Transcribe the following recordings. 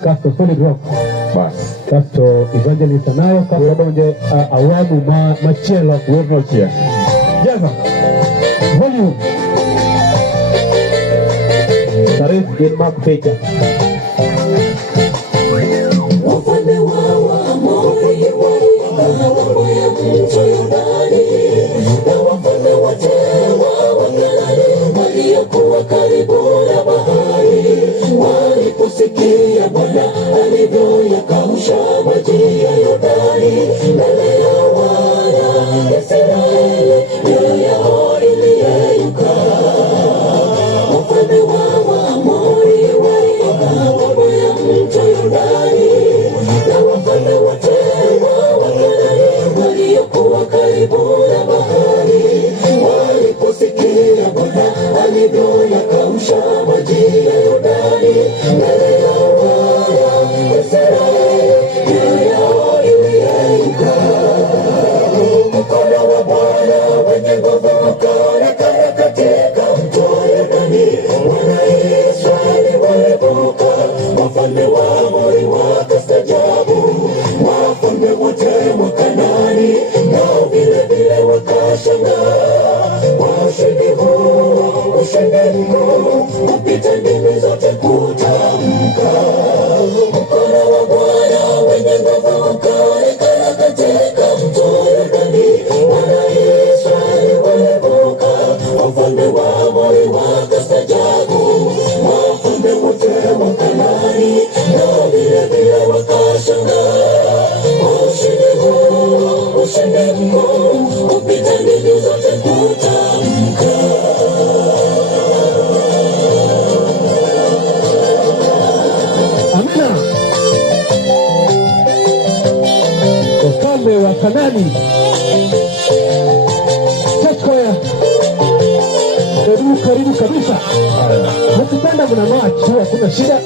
Castro Solid Rock. Bas. Castro Evangelist anayo Castro bonje awamu machelo wewe chia. Jaza. Volume. Tarif in Mark Peter. Wafalme wa Amori waligawa ya mto Yordani, na wafalme wote wa Wakanaani waliokuwa karibu na bahari waliposikia Bwana alivyoyakausha maji ya Yordani mbele ya wana Israeli, mioyo yao iliyeyuka. Wafalme wa Amori waligawa ya mto Yordani, na wafalme wote wa Wakanaani waliokuwa karibu na bahari waliposikia Bwana alivyoyakausha maji ya Yordani mbele ya wana Israeli, mioyo yao iliyeyuka. Mkono wa Bwana wenye nguvu ukaonekana katika mto Yordani, wana Israeli walivuka. Wafalme wa Amori wakastaajabu, wafalme wote wa Kanaani nao vile vile wakashangaa. Kwa ushindi huu, ushindi mkuu kupita ndimi zote kutamka. Mkono wa Bwana wenye nguvu ukaonekana katika mto Yordani, wana Israeli walivuka. Wafalme wa Amori wakastaajabu, wafalme wote wa Kanaani nao vile vile wakashangaa. Ushindi huu, ushindi mkuu kupita ndimi zote kutamka. Amina. Wafalme wa Kanaani. Chochoya. Karibu kabisa. Mkipenda mna macho, hakuna shida.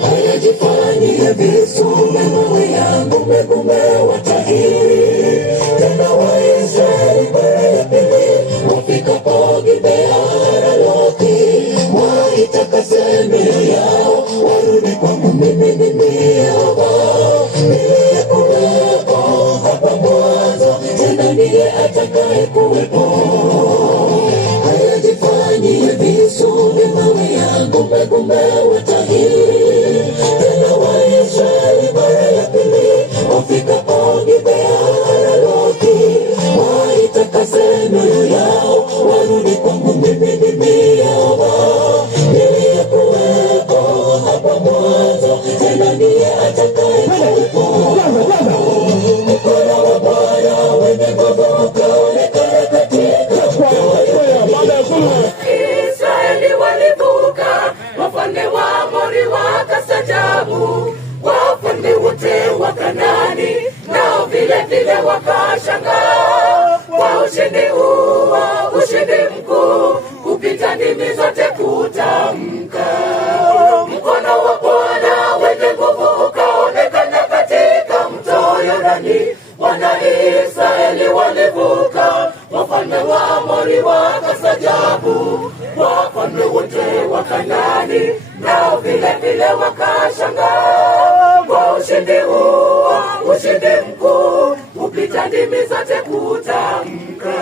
Hayajifanyie visu mawe yangu megume watahiri, tena Waisraeli mara ya pili wafikapo Gibea Haralothi waitakase mioyo yao, warudi kwangu mimi ndimi Yehova niliyekuwepo hapa mwanzo, tena ndiye atakaye kuwepo. Hayajifanyie visu mawe yangu megume watahiri, tena Waisraeli mara ya pili wafikapo Gibea Haralothi waitakase mioyo yao, warudi kwangu mimi ndimi Yehova niliyekuwepo hapa mwanzo, tena ndiye atakaye kuwepo. Mkono wa Bwana wenye nguvu ukaonekana katika Israeli walivuka. Wafalme wa Amori wakastaajabu, wafalme wote wa Kanaani nao vile vile wakashangaa. Kwa ushindi huu, ushindi mkuu kupita ndimi zote kutamka. Mkono wa Bwana wenye nguvu ukaonekana katika mto Yordani, wana Israeli walivuka. Wafalme wa Amori wakastaajabu, wafalme wote wa Kanaani nao vile vile wakashangaa. Kwa ushindi huu, ushindi mkuu kupita ndimi zote kutamka.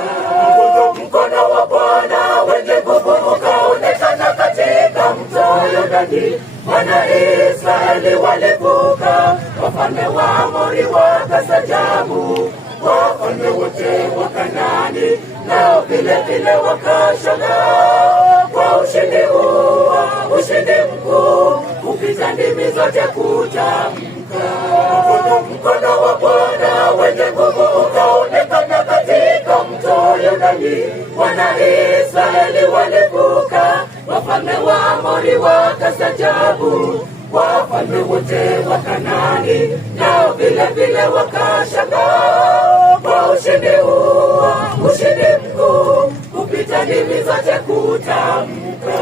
Mkono wa Bwana wenye nguvu ukaonekana katika mto Yordani, wana Israeli walivuka. Wafalme wa Amori wakastaajabu, wafalme wote wa Kanaani nao vile vile wakashangaa. Kwa ushindi huu, ushindi mkuu kupita ndimi zote kutamka. Mkono wa Bwana wenye nguvu ukaonekana katika mto Yordani, wana Israeli walivuka. Wafalme wa Amori wakastaajabu, wafalme wote wa Kanaani nao vile vile wakashangaa. Kwa ushindi huu, ushindi mkuu kupita ndimi zote kutamka.